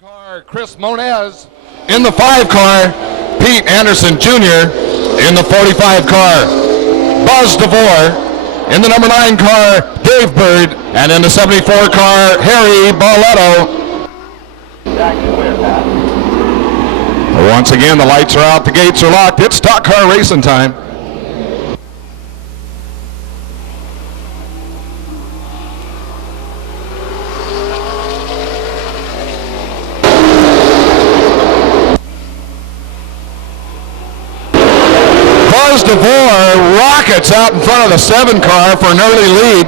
car, Chris Moniz. In the 5 car, Pete Anderson Jr. In the 45 car, Buzz DeVore. In the number 9 car, Dave Bird. And in the 74 car, Harry Balletto. Once again, the lights are out, the gates are locked. It's stock car racing time. Buzz DeVore rockets out in front of the 7 car for an early lead.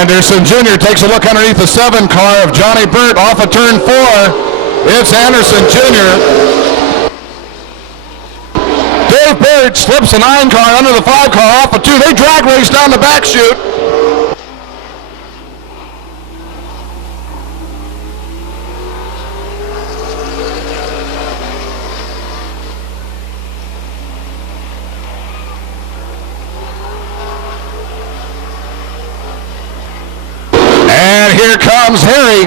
Anderson Jr. takes a look underneath the 7 car of Johnny Burt off of turn 4. It's Anderson Jr. Dave Burt slips a 9 car under the 5 car off of 2. They drag race down the back chute. Here comes Harry.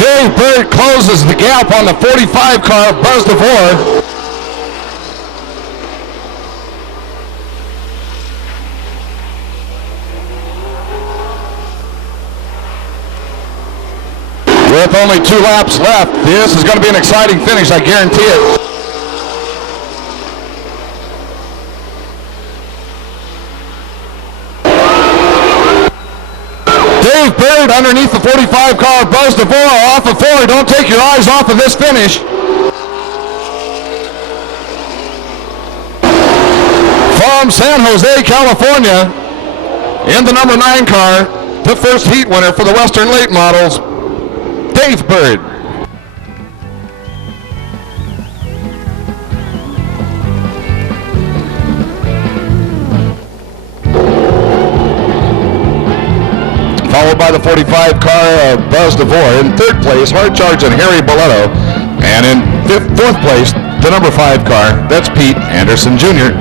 Dave Bird closes the gap on the 45 car of Buzz DeVore. With only 2 laps left, this is going to be an exciting finish, I guarantee it. Dave Bird underneath the 45 car, Buzz DeVore off of 4. Don't take your eyes off of this finish. From San Jose, California, in the number 9 car, the first heat winner for the Western Late Models, Dave Bird. Followed by the 45 car of Buzz DeVore. In 3rd place, Hard Charge and Harry Balletto. And in 4th place, the number 5 car, that's Pete Anderson Jr.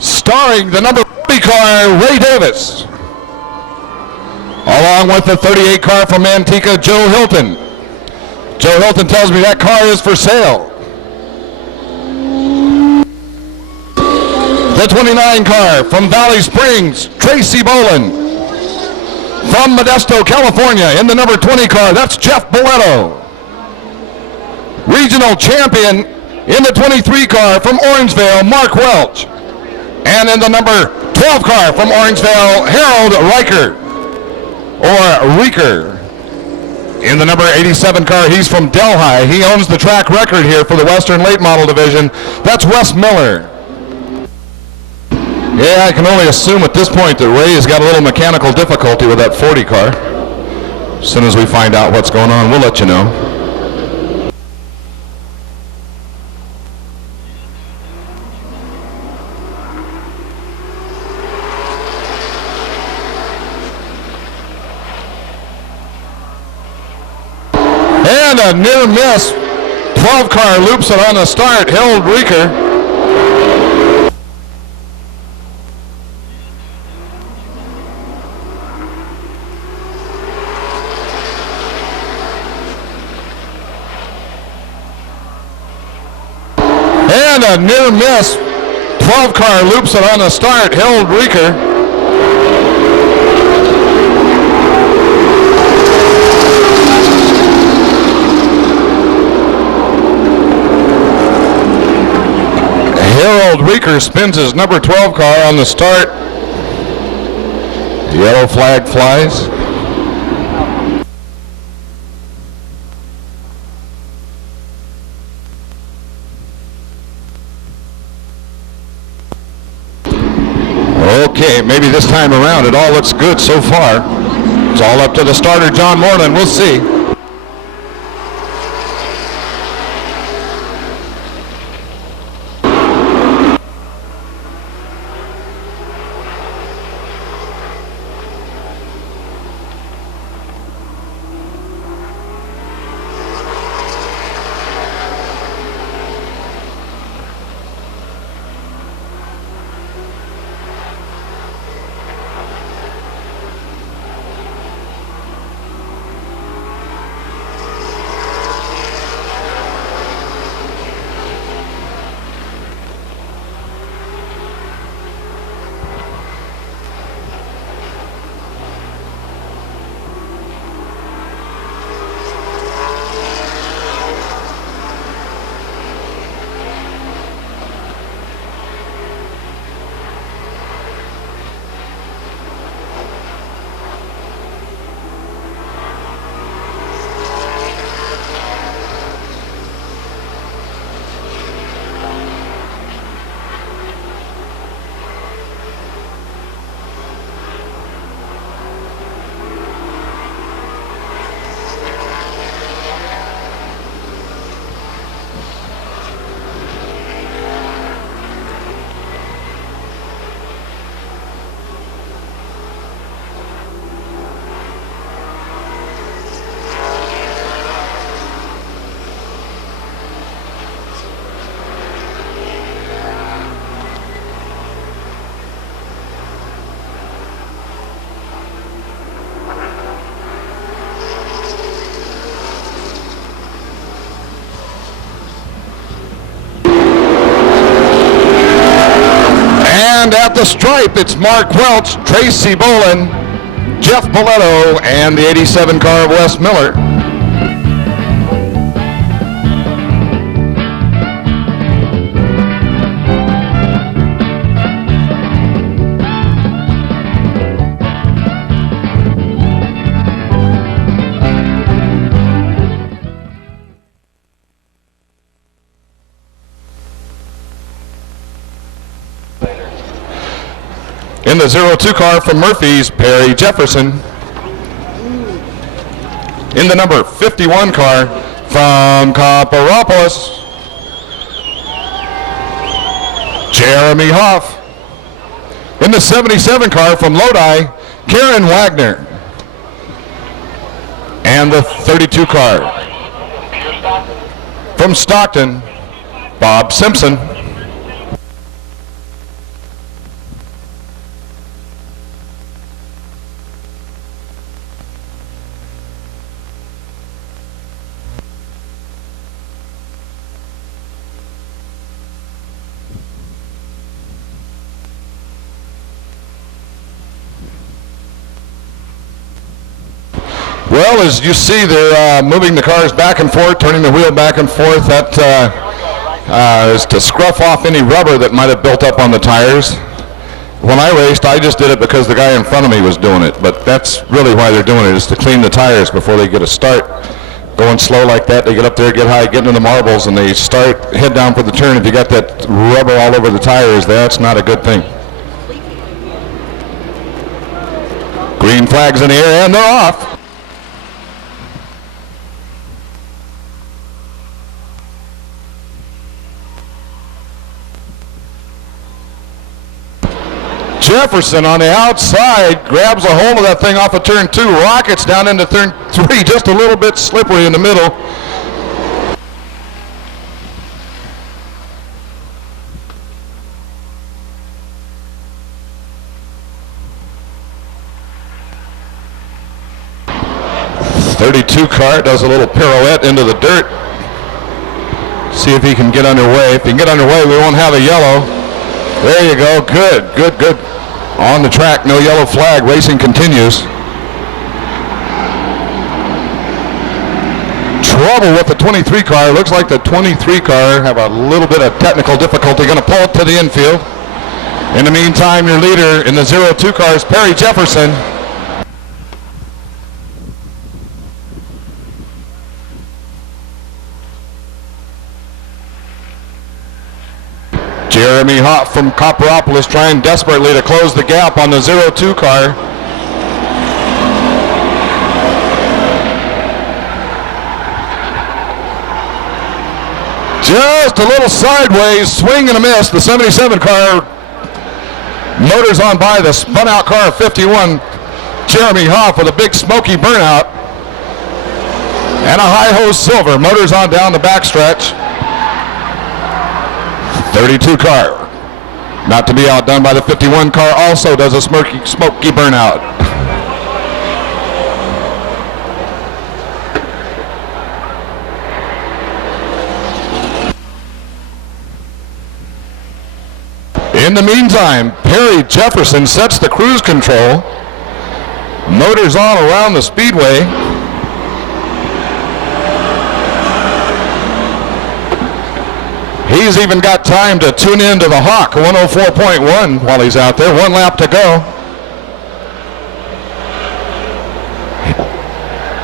Starring the number 30 car, Ray Davis. Along with the 38 car from Manteca, Joe Hilton. Joe Hilton tells me that car is for sale. The 29 car from Valley Springs, Tracy Boland. From Modesto, California, in the number 20 car, that's Jeff Balletto. Regional champion in the 23 car from Orangevale, Mark Welch. And in the number 12 car from Orangevale, Harold Riker. Or Reeker. In the number 87 car, he's from Delhi. He owns the track record here for the Western Late Model Division. That's Wes Miller. Yeah, I can only assume at this point that Ray has got a little mechanical difficulty with that 40 car. As soon as we find out what's going on, we'll let you know. And a near miss. 12 car loops it on the start. Harold Reeker. And a near miss. 12 car loops it on the start. Harold Reeker. Harold Harold Reeker spins his number 12 car on the start. The yellow flag flies. Okay, maybe this time around it all looks good so far. It's all up to the starter, John Moreland. We'll see. And at the stripe, it's Mark Welch, Tracy Bolin, Jeff Boletto, and the 87 car of Wes Miller. In the 02 car from Murphy's, Perry Jefferson. In the number 51 car from Copperopolis, Jeremy Hoff. In the 77 car from Lodi, Karen Wagner. And the 32 car from Stockton, Bob Simpson. Well, as you see, they're moving the cars back and forth, turning the wheel back and forth. That is to scruff off any rubber that might have built up on the tires. When I raced, I just did it because the guy in front of me was doing it, but that's really why they're doing it, is to clean the tires before they get a start. Going slow like that, they get up there, get high, get into the marbles, and they start, head down for the turn. If you got that rubber all over the tires, that's not a good thing. Green flags in the air, and they're off. Jefferson on the outside grabs a hold of that thing off of turn 2, rockets down into turn 3, just a little bit slippery in the middle. .32 car does a little pirouette into the dirt. See if he can get underway. If he can get underway, we won't have a yellow. There you go. Good, good, good. On the track, no yellow flag. Racing continues. trouble with the 23 car. Looks like the 23 car have a little bit of technical difficulty. Going to pull it to the infield. In the meantime, your leader in the 02 car is Perry Jefferson. Jeremy Hoff from Copperopolis trying desperately to close the gap on the 02 car. Just a little sideways, swing and a miss. The 77 car motors on by the spun out car of 51. Jeremy Hoff with a big smoky burnout. And a high hose silver motors on down the backstretch. 32 car, not to be outdone by the 51 car, also does a smoky burnout. In the meantime, Perry Jefferson sets the cruise control, motors on around the speedway. He's even got time to tune into the Hawk 104.1 while he's out there. 1 lap to go.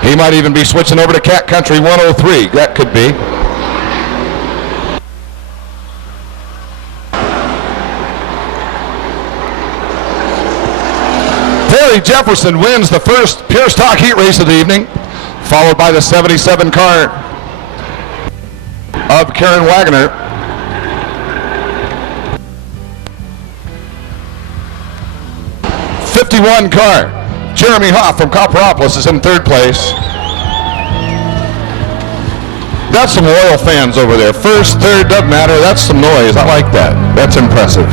He might even be switching over to Cat Country 103. That could be. Perry Jefferson wins the first pure stock heat race of the evening, followed by the 77 car of Karen Wagner. 51 car, Jeremy Hoff from Copperopolis is in 3rd place. That's some Royal fans over there. 1st, 3rd, doesn't matter. That's some noise. I like that. That's impressive.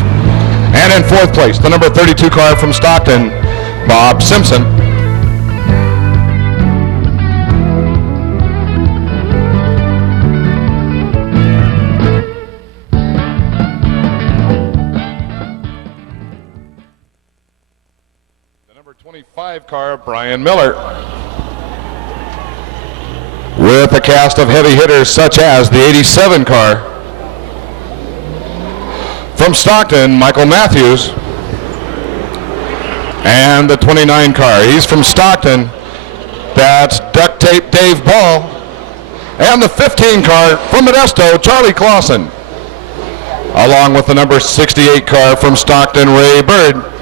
And in 4th place, the number 32 car from Stockton, Bob Simpson. The number 25 car, Brian Miller. With a cast of heavy hitters such as the 87 car from Stockton, Michael Matthews. And the 29 car, he's from Stockton, that's Duct Tape Dave Ball. And the 15 car from Modesto, Charlie Clausen. Along with the number 68 car from Stockton, Ray Bird.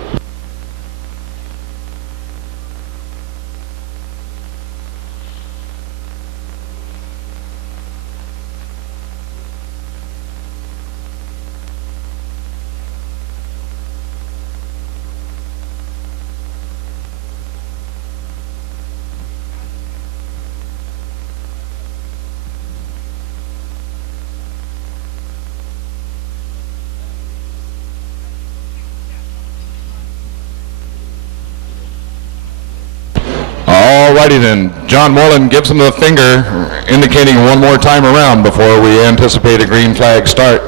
Alrighty then, John Moreland gives him the finger, indicating one more time around before we anticipate a green flag start.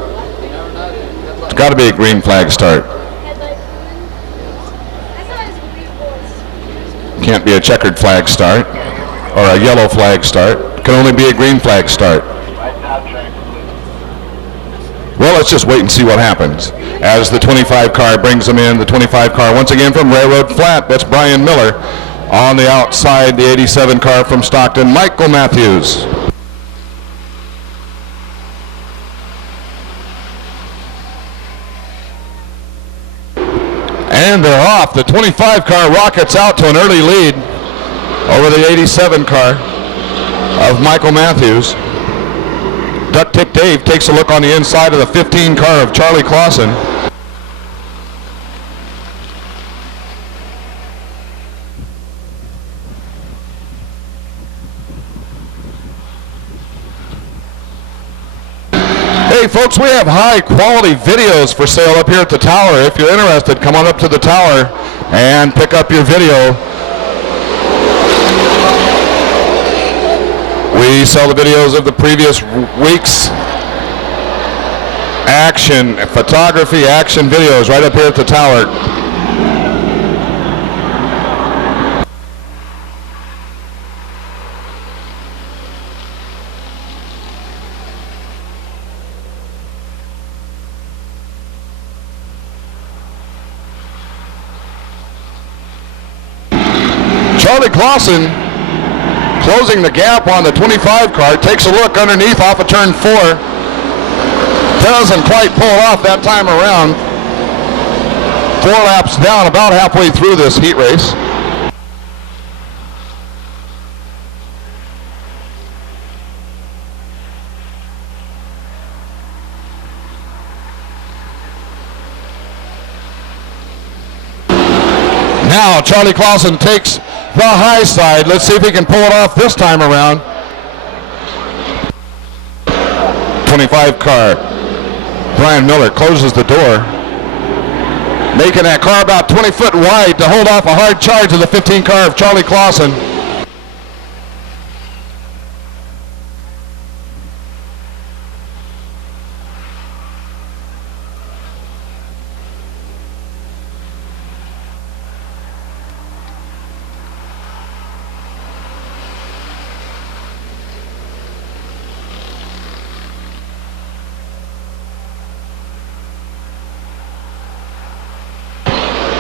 It's got to be a green flag start. Can't be a checkered flag start or a yellow flag start. It can only be a green flag start. Well, let's just wait and see what happens. As the 25 car brings them in, the 25 car once again from Railroad Flat, that's Brian Miller. On the outside, the 87 car from Stockton, Michael Matthews. And they're off. The 25 car rockets out to an early lead over the 87 car of Michael Matthews. Duct Tape Dave takes a look on the inside of the 15 car of Charlie Clausen. Hey folks, we have high quality videos for sale up here at the tower. If you're interested, come on up to the tower and pick up your video. We sell the videos of the previous week's action, photography, action videos right up here at the tower. Charlie Clausen closing the gap on the 25 car. Takes a look underneath off of turn 4. Doesn't quite pull it off that time around. 4 laps down, about halfway through this heat race. Now Charlie Clausen takes the high side. Let's see if he can pull it off this time around. 25 car. Brian Miller closes the door, making that car about 20 foot wide to hold off a hard charge of the 15 car of Charlie Clausen.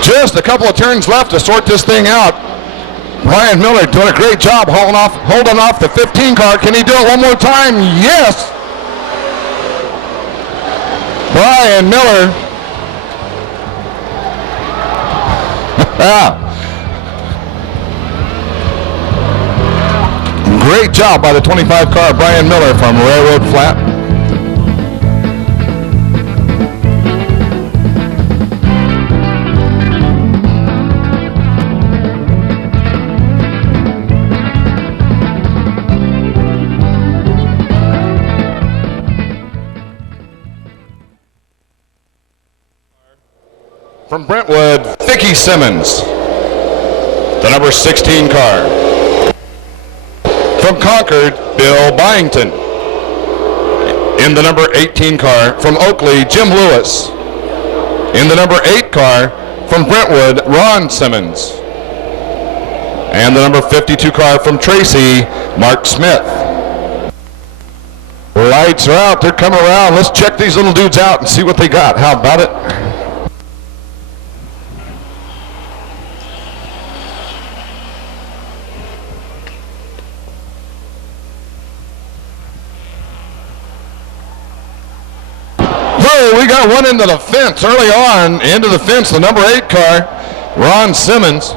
Just a couple of turns left to sort this thing out. Brian Miller doing a great job holding off the 15 car. Can he do it one more time? Yes. Brian Miller. Great job by the 25 car, Brian Miller from Railroad Flat. From Brentwood, Vicki Simmons, the number 16 car. From Concord, Bill Byington. In the number 18 car, from Oakley, Jim Lewis. In the number 8 car, from Brentwood, Ron Simmons. And the number 52 car from Tracy, Mark Smith. Lights are out, they're coming around. Let's check these little dudes out and see what they got. How about it? We got one into the fence early on, into the fence, the number 8 car, Ron Simmons.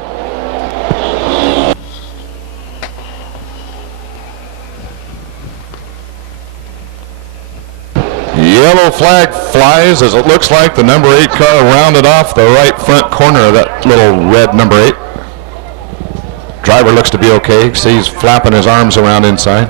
Yellow flag flies as it looks like the number 8 car rounded off the right front corner of that little red number 8. Driver looks to be okay. See, he's flapping his arms around inside.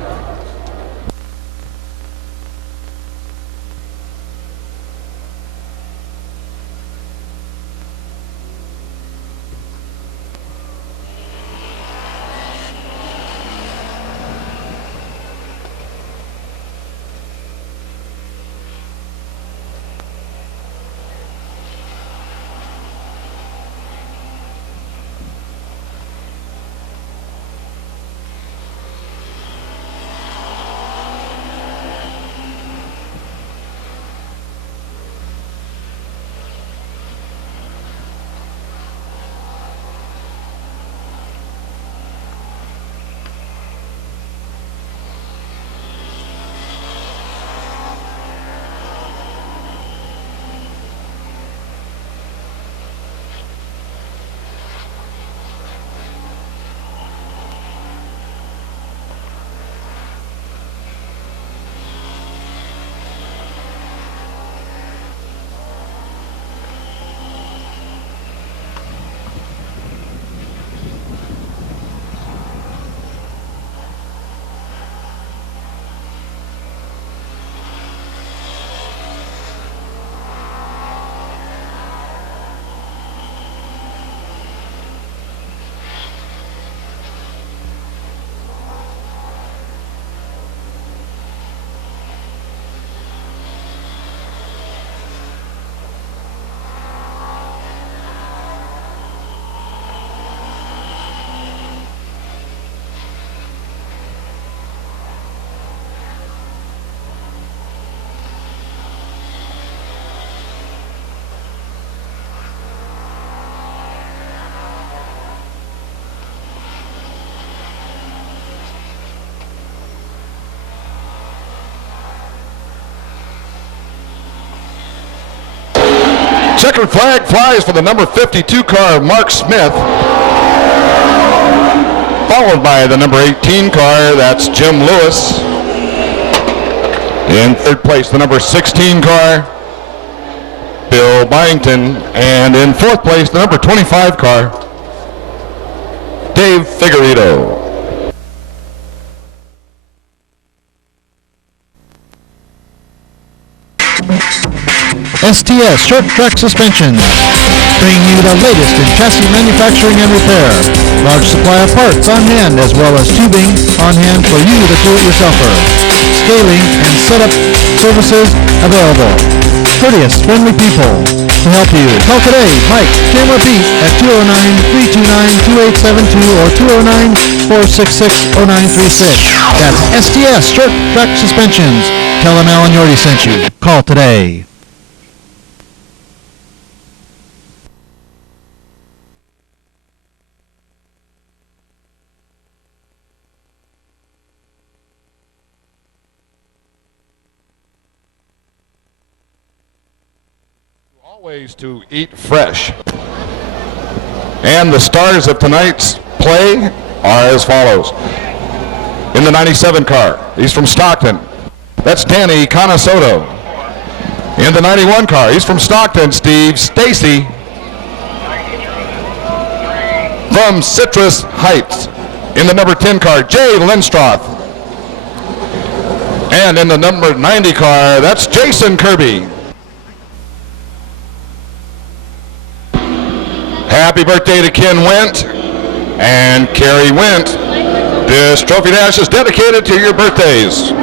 Checkered flag flies for the number 52 car, Mark Smith. Followed by the number 18 car, that's Jim Lewis. In third place, the number 16 car, Bill Byington. And in fourth place, the number 25 car, Dave Figueredo. STS Short Track Suspension, bringing you the latest in chassis manufacturing and repair. Large supply of parts on hand as well as tubing on hand for you, the do-it-yourselfer. Scaling and setup services available. Courteous, friendly people to help you. Call today, Mike, Jim, or Pete at 209-329-2872 or 209-466-0936. That's STS Short Track Suspensions. Tell them Alan Yorty sent you. Call today. Always to eat fresh. And the stars of tonight's play are as follows. In the 97 car, he's from Stockton. That's Danny Canasoto. In the 91 car, he's from Stockton, Steve Stacy. From Citrus Heights. In the number 10 car, Jay Lindstroth. And in the number 90 car, that's Jason Kirby. Happy birthday to Ken Wendt and Carrie Wendt. This trophy dash is dedicated to your birthdays.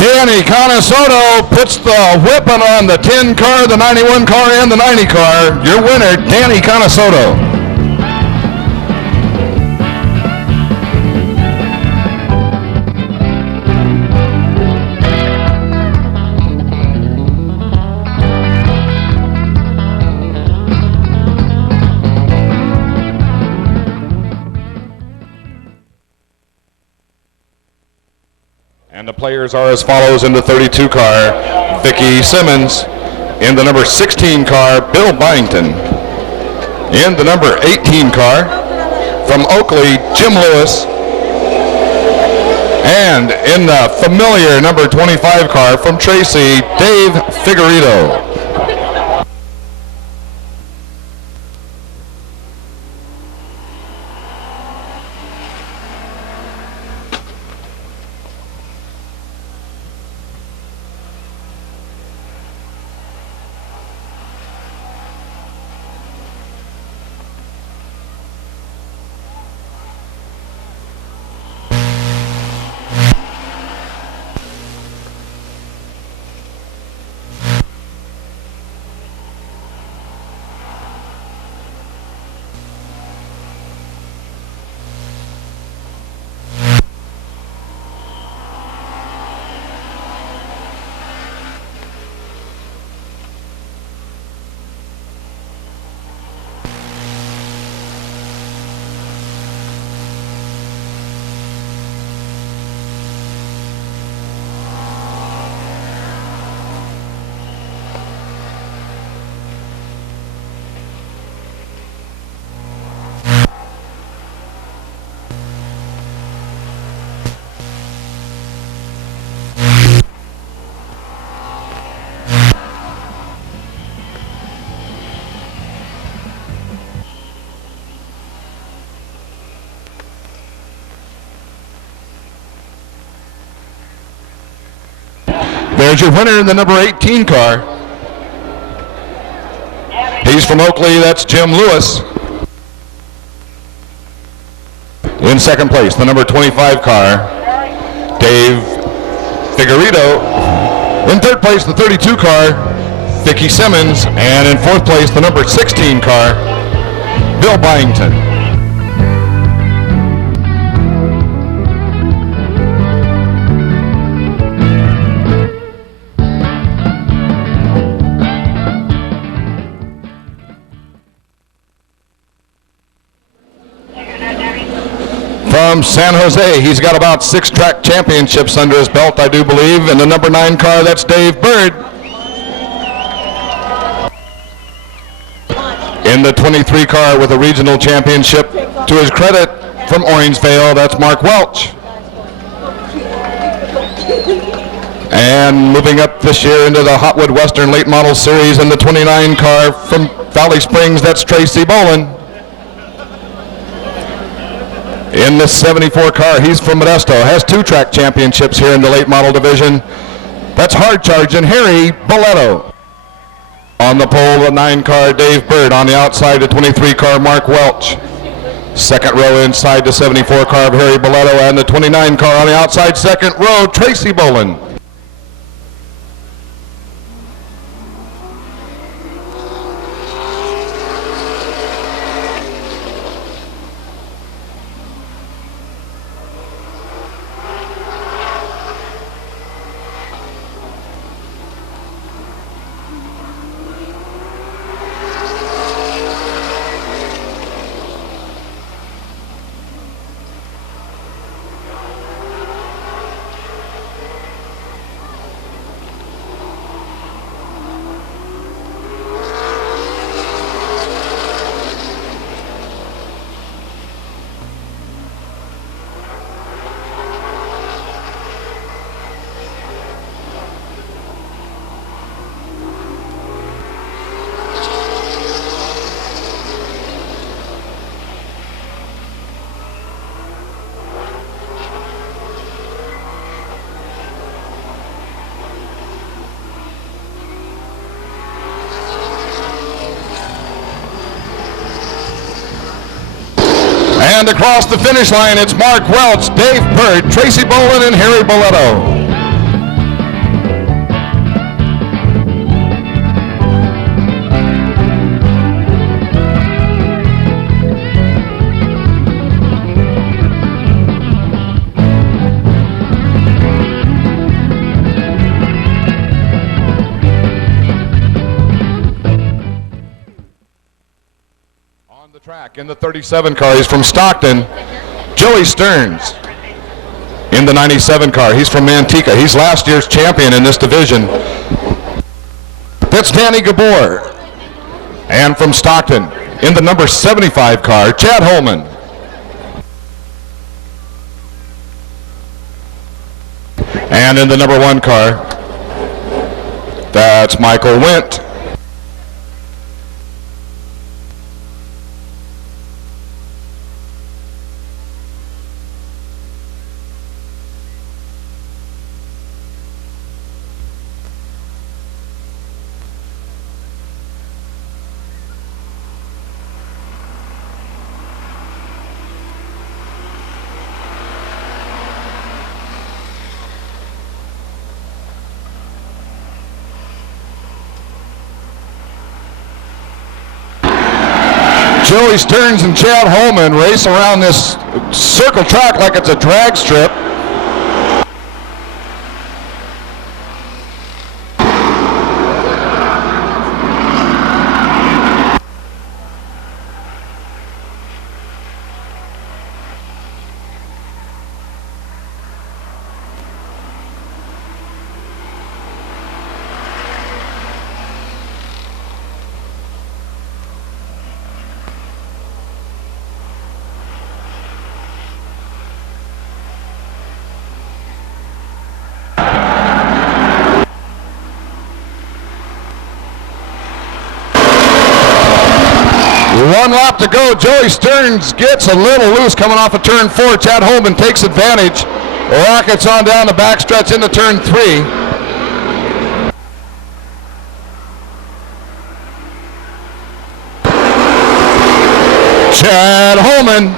Danny Canasoto puts the whipping on the 10 car, the 91 car, and the 90 car. Your winner, Danny Canasoto. And the players are as follows in the 32 car, Vicki Simmons. In the number 16 car, Bill Byington. In the number 18 car, from Oakley, Jim Lewis. And in the familiar number 25 car, from Tracy, Dave Figueredo. There's your winner in the number 18 car. He's from Oakley, that's Jim Lewis. In second place, the number 25 car, Dave Figueredo. In third place, the 32 car, Vicky Simmons. And in fourth place, the number 16 car, Bill Byington. From San Jose, he's got about 6 track championships under his belt, I do believe. And the number 9 car, that's Dave Bird. In the 23 car with a regional championship, to his credit, from Orangevale, that's Mark Welch. And moving up this year into the Hotwood Western Late Model Series in the 29 car from Valley Springs, that's Tracy Bolin. In the 74 car, he's from Modesto, has 2 track championships here in the late model division. That's hard charging Harry Boletto. On the pole, the 9 car, Dave Bird. On the outside, the 23 car, Mark Welch. Second row inside the 74 car of Harry Boletto, and the 29 car on the outside, second row, Tracy Bolin. And across the finish line, it's Mark Welch, Dave Bird, Tracy Bolin, and Harry Boletto. In the 37 car, he's from Stockton, Joey Stearns. In the 97 car, he's from Manteca. He's last year's champion in this division. That's Danny Gabor. And from Stockton, in the number 75 car, Chad Holman. And in the number 1 car, that's Michael Wendt. Joey Stearns and Chad Holman race around this circle track like it's a drag strip. One lap to go. Joey Stearns gets a little loose coming off of turn 4. Chad Holman takes advantage. Rockets on down the backstretch into turn 3. Chad Holman.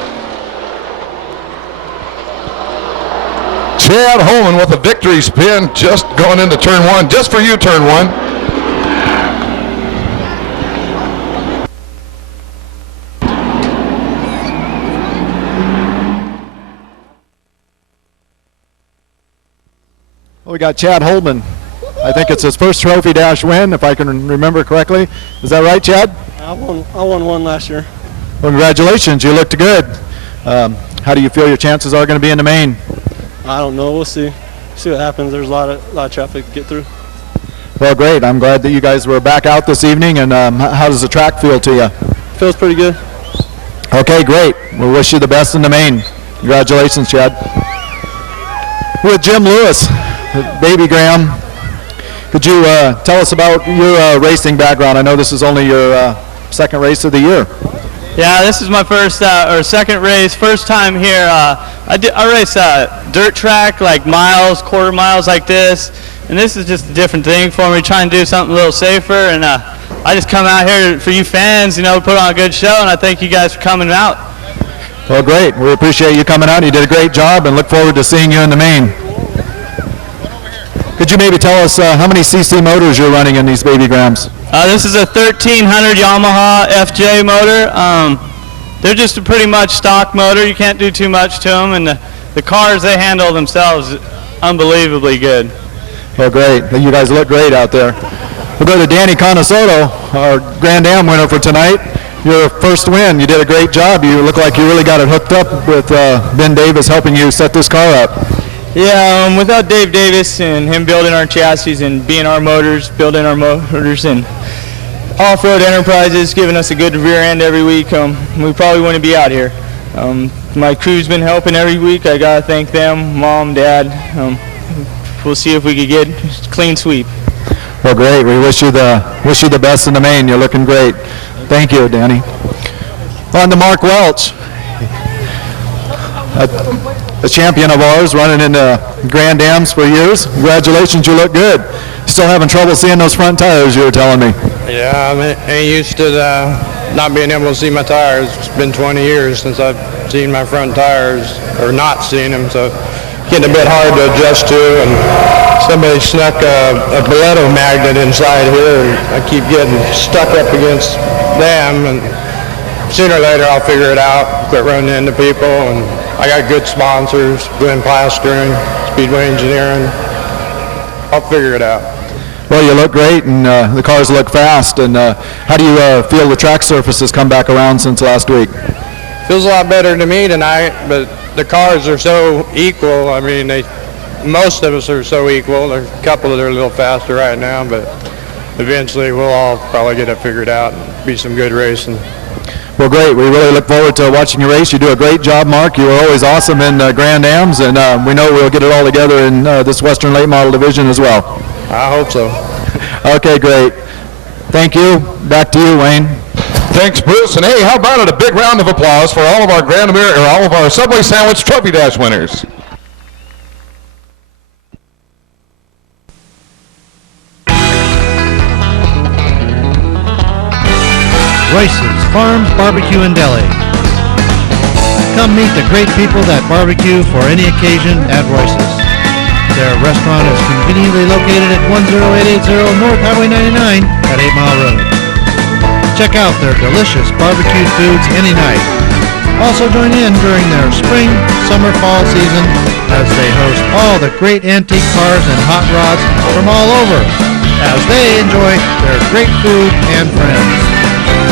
Chad Holman with a victory spin just going into turn one. Just for you, turn one. We got Chad Holman. I think it's his first Trophy Dash win, if I can remember correctly. Is that right, Chad? I won one last year. Well, congratulations. You looked good. How do you feel your chances are going to be in the main? I don't know. We'll see. See what happens. There's a lot of traffic to get through. Well, great. I'm glad that you guys were back out this evening. And how does the track feel to you? Feels pretty good. Okay, great. We wish you the best in the main. Congratulations, Chad. With Jim Lewis, Baby Graham. Could you tell us about your racing background? I know this is only your second race of the year. Yeah, this is my first or second race, first time here. I race dirt track, like miles, quarter miles like this, and this is just a different thing for me, trying to do something a little safer, and I just come out here for you fans, you know, put on a good show, and I thank you guys for coming out. Well, great. We appreciate you coming out. You did a great job, and look forward to seeing you in the main. Could you maybe tell us how many cc motors you're running in these Baby Grahams? This is a 1300 Yamaha FJ motor. They're just a pretty much stock motor. You can't do too much to them, and the cars, they handle themselves unbelievably good. Well, great. You guys look great out there. We'll go to Danny Conasoto, our Grand Am winner for tonight. Your first win. You did a great job. You look like you really got it hooked up with Ben Davis helping you set this car up. Yeah, without Dave Davis and him building our chassis and being our motors, building our motors, and Off-Road Enterprises giving us a good rear end every week, we probably wouldn't be out here. My crew's been helping every week. I gotta thank them, Mom, Dad. We'll see if we could get a clean sweep. Well, great. We wish you the best in the main. You're looking great. Thank you, Danny. On to Mark Welch, a champion of ours, running in Grand Ams for years. Congratulations, you look good. Still having trouble seeing those front tires, you were telling me. Yeah, I ain't used to not being able to see my tires. It's been 20 years since I've seen my front tires, or not seen them, so getting a bit hard to adjust to. And somebody snuck a Boleto magnet inside here, and I keep getting stuck up against them. And sooner or later, I'll figure it out, quit running into people. And I got good sponsors, Glenn Plastering, Speedway Engineering. I'll figure it out. Well, you look great, and the cars look fast. And how do you feel the track surface has come back around since last week? Feels a lot better to me tonight, but the cars are so equal. I mean, most of us are so equal. There's a couple that are a little faster right now, but eventually we'll all probably get it figured out and be some good racing. Well, great. We really look forward to watching you race. You do a great job, Mark. You were always awesome in Grand Ams, and we know we'll get it all together in this Western Late Model Division as well. I hope so. Okay, great. Thank you. Back to you, Wayne. Thanks, Bruce. And hey, how about it? A big round of applause for all of our all of our Subway Sandwich Trophy Dash winners. Royce's Farms Barbecue and Deli. Come meet the great people that barbecue for any occasion at Royce's. Their restaurant is conveniently located at 10880 North Highway 99 at 8 Mile Road. Check out their delicious barbecued foods any night. Also join in during their spring, summer, fall season as they host all the great antique cars and hot rods from all over as they enjoy their great food and friends.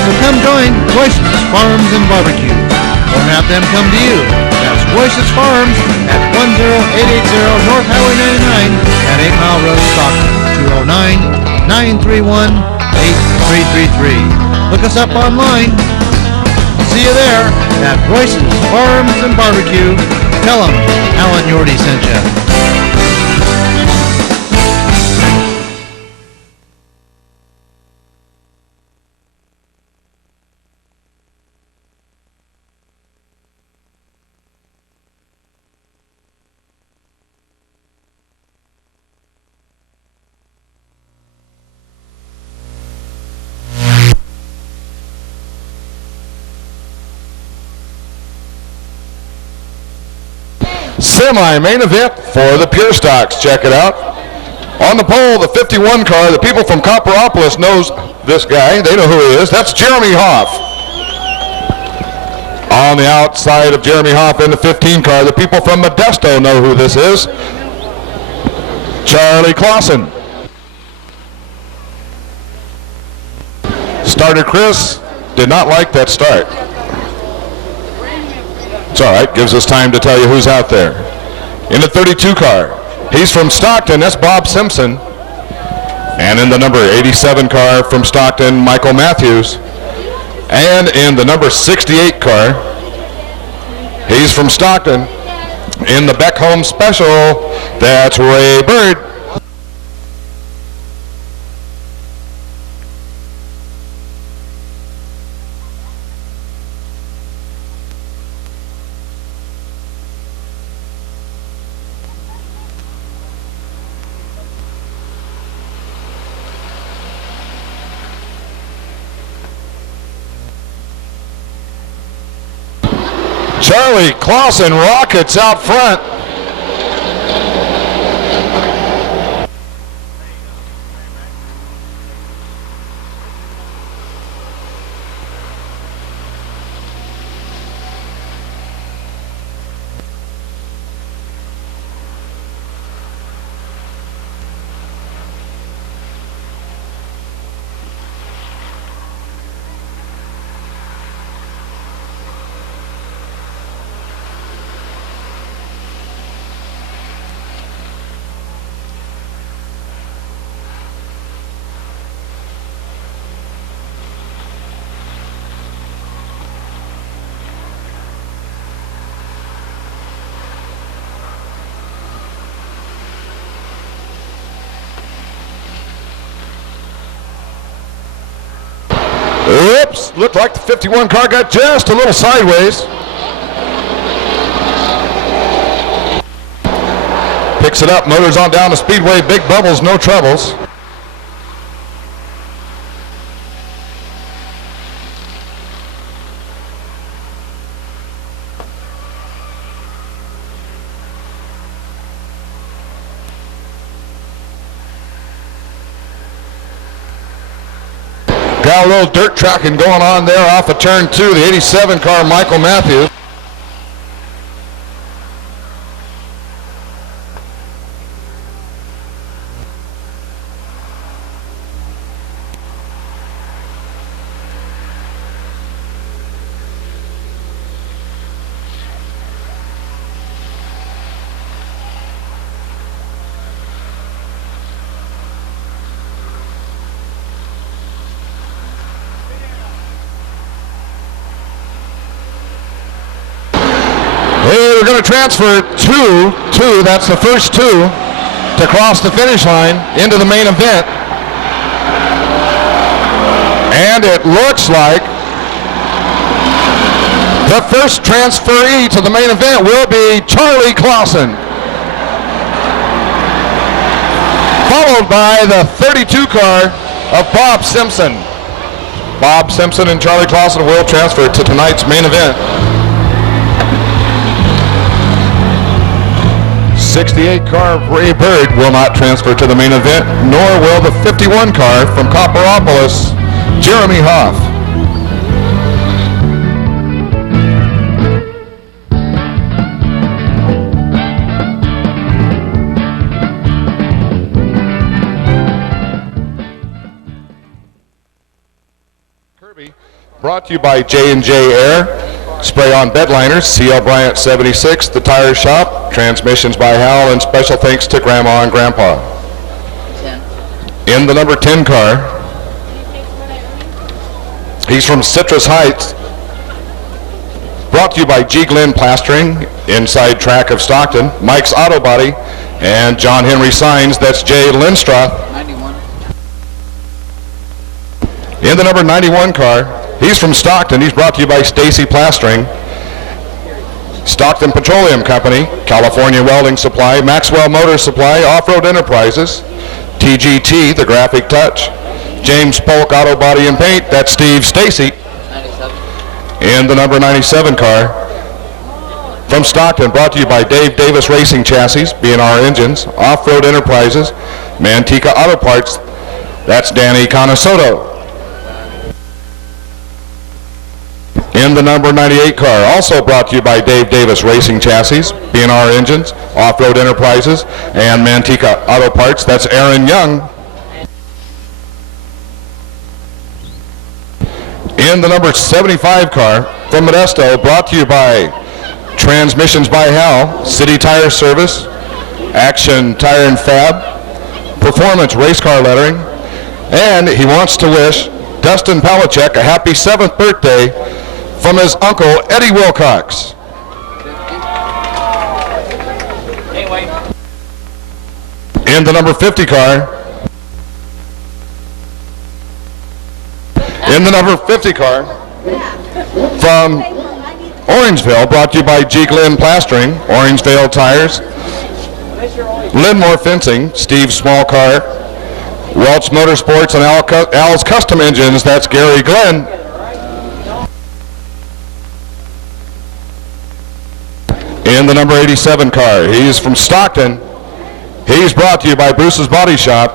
So come join Royce's Farms and Barbecue, or have them come to you. That's Royce's Farms at 10880 North Highway 99 at 8 Mile Road, Stockton, 209-931-8333. Look us up online. See you there at Royce's Farms and Barbecue. Tell them Alan Yorty sent you. Semi-main event for the Pure Stocks. Check it out. On the pole, the 51 car. The people from Copperopolis knows this guy. They know who he is. That's Jeremy Hoff. On the outside of Jeremy Hoff in the 15 car, the people from Modesto know who this is. Charlie Clausen. Starter Chris did not like that start. It's all right, gives us time to tell you who's out there. In the 32 car, he's from Stockton, that's Bob Simpson. And in the number 87 car from Stockton, Michael Matthews. And in the number 68 car, he's from Stockton. In the Beck Home Special, that's Ray Bird. Charlie Clausen rockets out front. Oops, looked like the 51 car got just a little sideways. Picks it up, motors on down the Speedway, big bubbles, no troubles. Got a little dirt tracking going on there off of turn 2, the 87 car, Michael Matthews. We're going to transfer two, that's the first two, to cross the finish line into the main event. And it looks like the first transferee to the main event will be Charlie Clausen, followed by the 32 car of Bob Simpson. Bob Simpson and Charlie Clausen will transfer to tonight's main event. 68 car of Ray Bird will not transfer to the main event, nor will the 51 car from Copperopolis, Jeremy Hoff. Kirby, brought to you by J&J Air. Spray on bed liners, C.L. Bryant 76, The Tire Shop, transmissions by Hal, and special thanks to Grandma and Grandpa. 10. In the number 10 car, he's from Citrus Heights, brought to you by G. Glenn Plastering, inside track of Stockton, Mike's Auto Body, and John Henry Signs, that's Jay Lindstroth. 91. In the number 91 car, he's from Stockton. He's brought to you by Stacy Plastering, Stockton Petroleum Company, California Welding Supply, Maxwell Motor Supply, Off-Road Enterprises, TGT, The Graphic Touch, James Polk Auto Body and Paint, that's Steve Stacy. 97. In the number 97 car, From Stockton, brought to you by Dave Davis Racing Chassis, B&R Engines, Off-Road Enterprises, Manteca Auto Parts. That's Danny Canasoto. In the number 98 car, also brought to you by Dave Davis Racing Chassis, B&R Engines, Off-Road Enterprises, and Manteca Auto Parts. That's Aaron Young. In the number 75 car, from Modesto, brought to you by Transmissions by Hal, City Tire Service, Action Tire and Fab, Performance Race Car Lettering, and he wants to wish Dustin Palachek a happy 7th birthday from his uncle, Eddie Wilcox. In the number 50 car, from Orangeville, brought to you by G. Glenn Plastering, Orangevale Tires, Linmore Fencing, Steve Smallcar, Welch Motorsports, and Al's Custom Engines. That's Gary Glenn. In the number 87 car, he's from Stockton. He's brought to you by Bruce's Body Shop,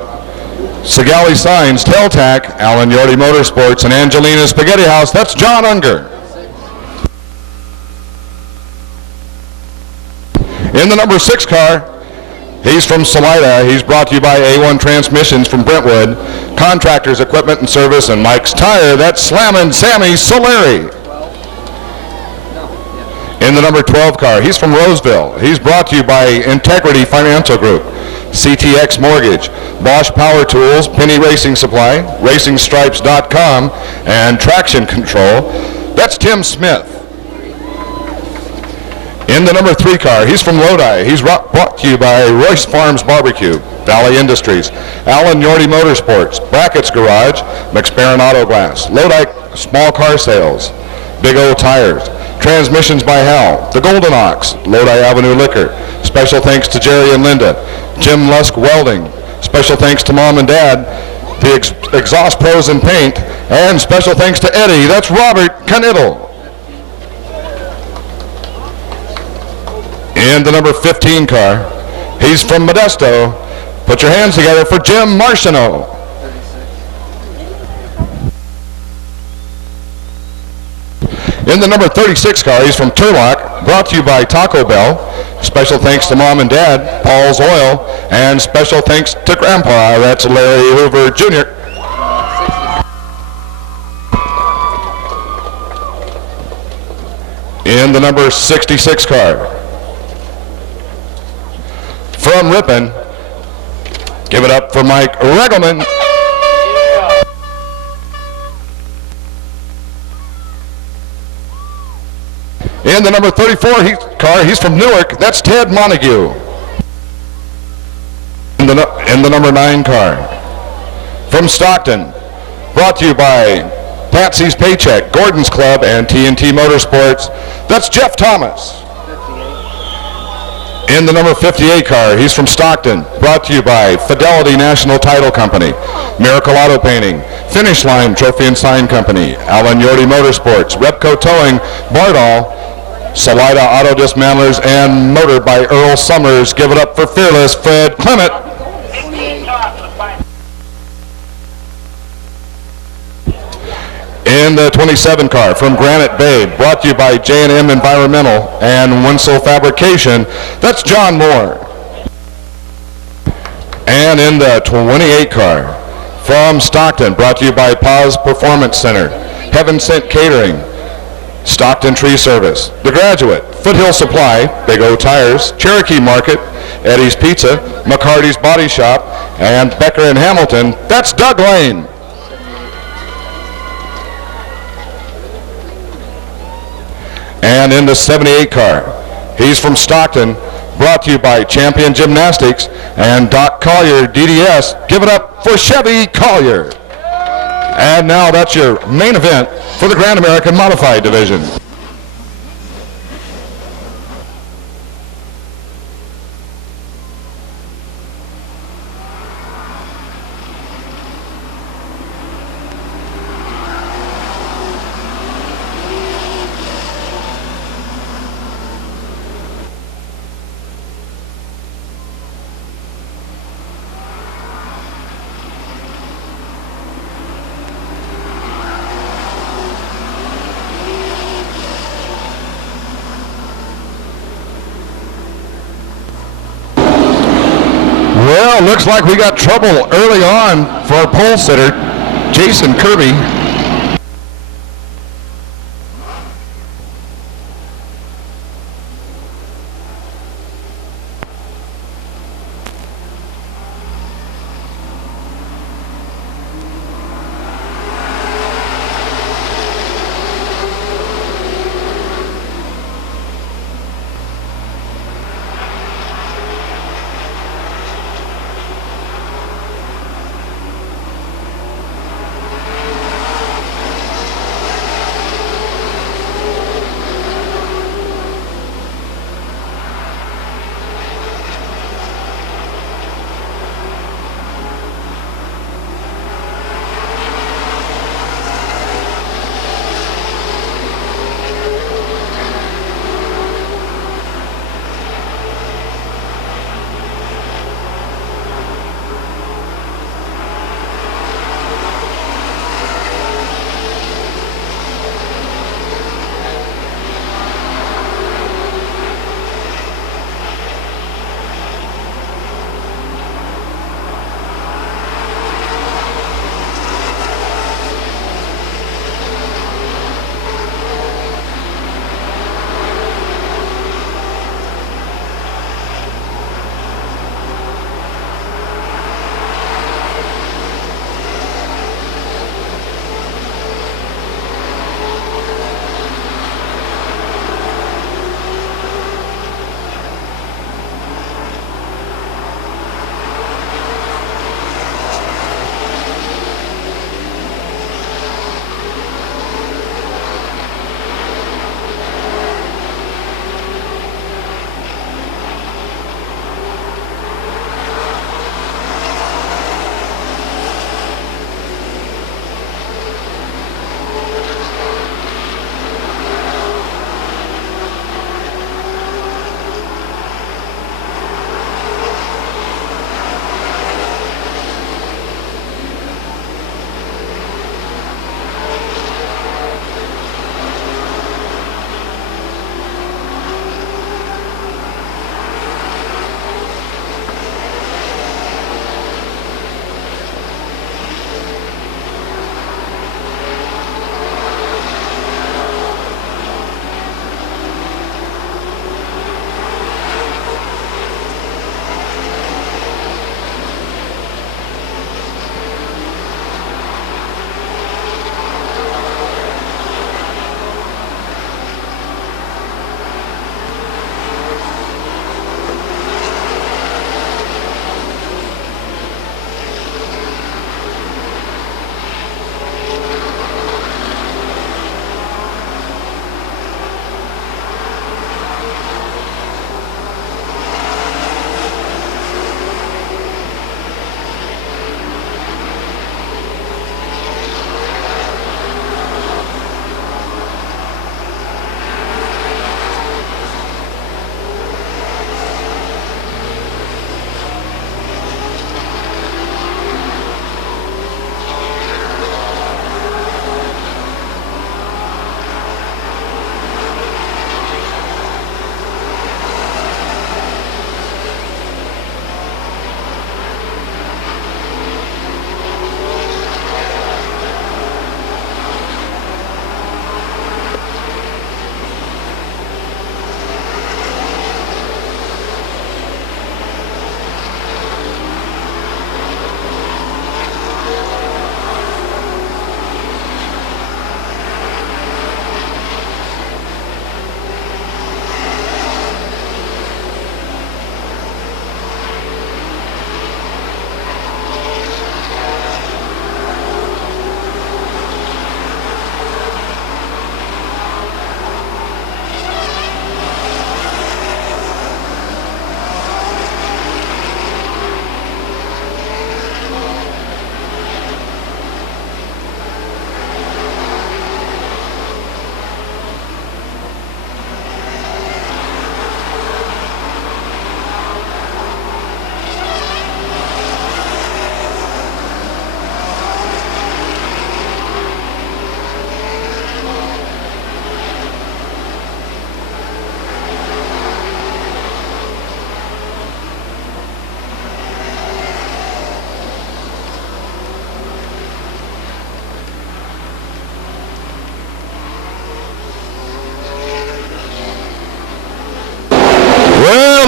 Segali Signs, Tailtac, Alan Yorty Motorsports, and Angelina Spaghetti House. That's John Unger. In the number 6 car, he's from Salida. He's brought to you by A1 Transmissions from Brentwood, Contractors Equipment and Service, and Mike's Tire. That's Slammin' Sammy Solari. In the number 12 car, he's from Roseville. He's brought to you by Integrity Financial Group, CTX Mortgage, Bosch Power Tools, Penny Racing Supply, RacingStripes.com, and Traction Control. That's Tim Smith. In the number 3 car, he's from Lodi. He's brought to you by Royce Farms Barbecue, Valley Industries, Alan Yorty Motorsports, Brackett's Garage, McSparran Auto Glass, Lodi Small Car Sales, Big O Tires, Transmissions by Hal, The Golden Ox, Lodi Avenue Liquor. Special thanks to Jerry and Linda, Jim Lusk Welding. Special thanks to Mom and Dad, the Exhaust Pros and Paint, and special thanks to Eddie. That's Robert Knittel. In the number 15 car, he's from Modesto. Put your hands together for Jim Martineau. In the number 36 car, he's from Turlock, brought to you by Taco Bell. Special thanks to Mom and Dad, Paul's Oil, and special thanks to Grandpa. That's Larry Hoover Jr. In the number 66 car, from Ripon, give it up for Mike Regelman. In the number 34 car, he's from Newark. That's Ted Montague. In the number 9 car, from Stockton, brought to you by Patsy's Paycheck, Gordon's Club, and TNT Motorsports. That's Jeff Thomas. In the number 58 car, he's from Stockton, brought to you by Fidelity National Title Company, Miracle Auto Painting, Finish Line Trophy and Sign Company, Alan Yorty Motorsports, Repco Towing, Bardall, Salida Auto Dismantlers, and Motor by Earl Summers. Give it up for Fearless Fred Clement. In the 27 car, from Granite Bay, brought to you by J&M Environmental and Winsel Fabrication, that's John Moore. And in the 28 car, from Stockton, brought to you by Paz Performance Center, Heaven Sent Catering, Stockton Tree Service, The Graduate, Foothill Supply, Big O Tires, Cherokee Market, Eddie's Pizza, McCarty's Body Shop, and Becker and Hamilton, that's Doug Lane. And in the 78 car, he's from Stockton, brought to you by Champion Gymnastics and Doc Collier DDS. Give it up for Chevy Collier. And now that's your main event for the Grand American Modified Division. looks like we got trouble early on for our pole sitter, Jason Kirby.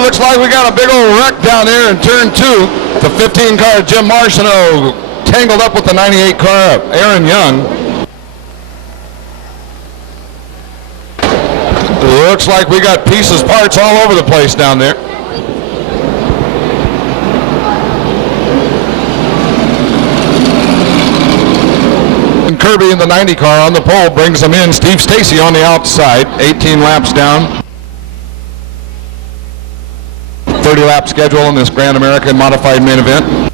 Looks like we got a big old wreck down there in turn 2. The 15 car Jim Martineau tangled up with the 98 car Aaron Young. Looks like we got pieces, parts all over the place down there. And Kirby in the 90 car on the pole brings them in. Steve Stacy on the outside, 18 laps down. 30 lap schedule in this Grand American Modified main event.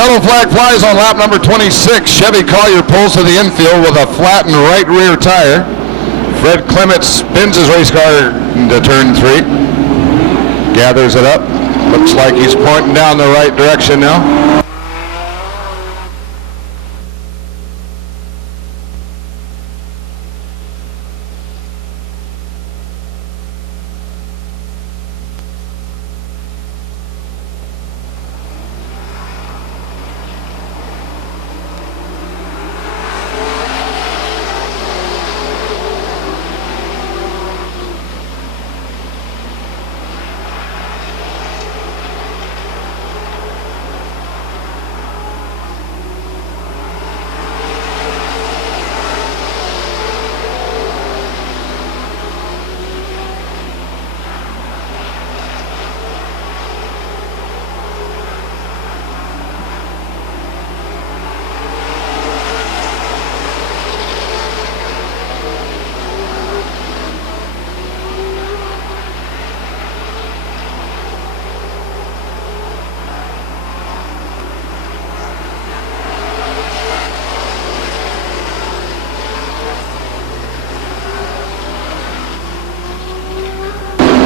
Yellow flag flies on lap number 26. Chevy Collier pulls to the infield with a flattened right rear tire. Fred Clement spins his race car into turn 3. Gathers it up. Looks like he's pointing down the right direction now.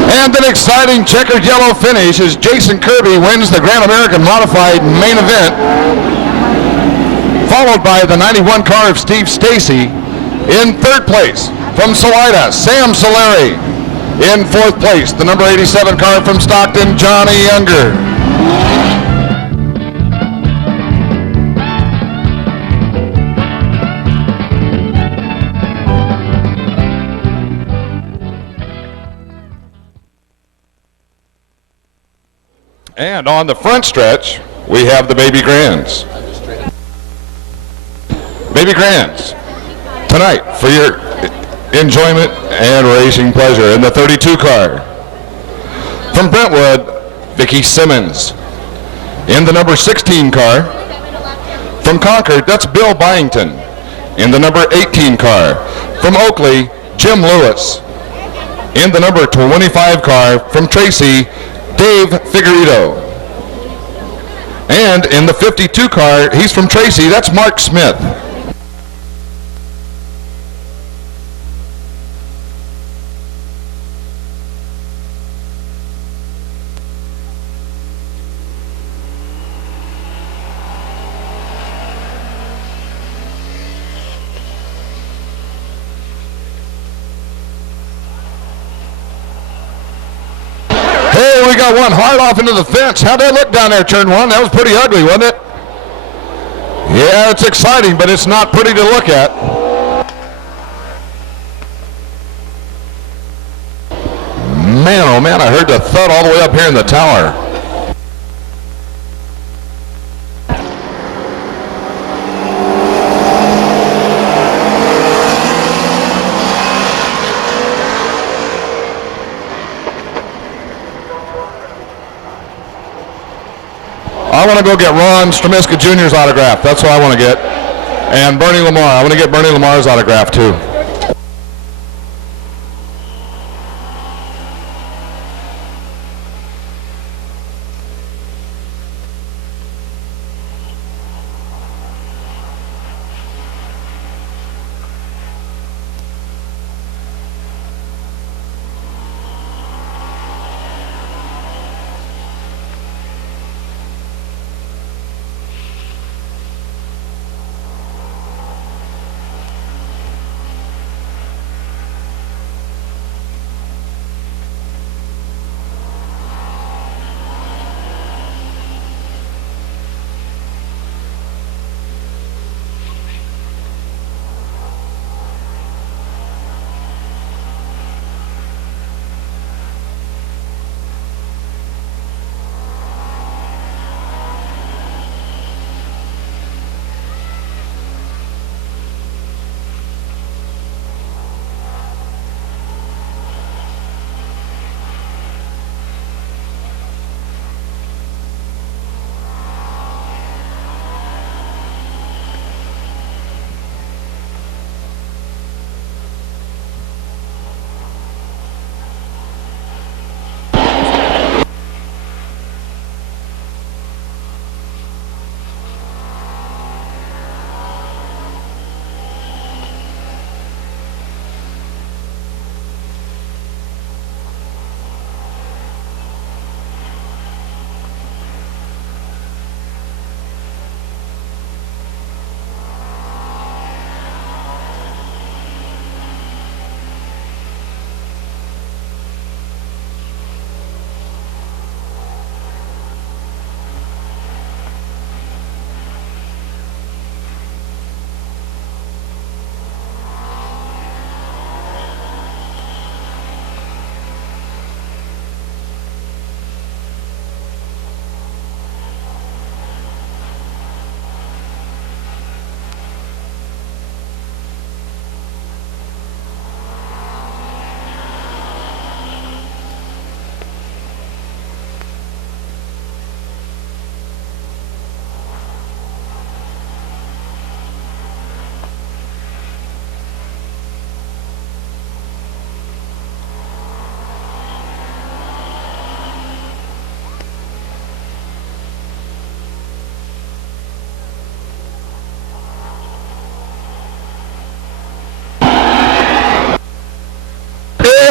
And an exciting checkered yellow finish as Jason Kirby wins the Grand American Modified main event, followed by the 91 car of Steve Stacy. In third place from Salida, Sam Solari. In fourth place, the number 87 car from Stockton, Johnny Younger. And on the front stretch, we have the Baby Grands. Baby Grands, tonight for your enjoyment and racing pleasure in the 32 car. From Brentwood, Vicki Simmons. In the number 16 car, From Concord, that's Bill Byington. In the number 18 car, from Oakley, Jim Lewis. In the number 25 car, from Tracy, Dave Figueredo. And in the 52 car, he's from Tracy, that's Mark Smith. Hey, we got one hard off into the fence. How'd that look down there, turn one? That was pretty ugly, wasn't it? Yeah, it's exciting, but it's not pretty to look at. Man, oh man, I heard the thud all the way up here in the tower. I want to go get Ron Stramiska Jr.'s autograph. That's what I want to get. And Bernie Lamar. I want to get Bernie Lamar's autograph too.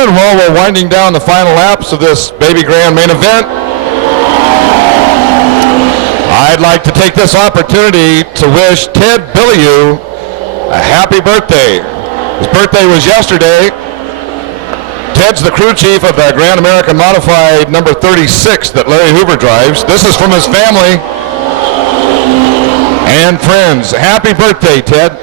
And while we're winding down the final laps of this Baby Grand main event, I'd like to take this opportunity to wish Ted Billiou a happy birthday. His birthday was yesterday. Ted's the crew chief of the Grand American Modified number 36 that Larry Hoover drives. This is from his family and friends. Happy birthday, Ted.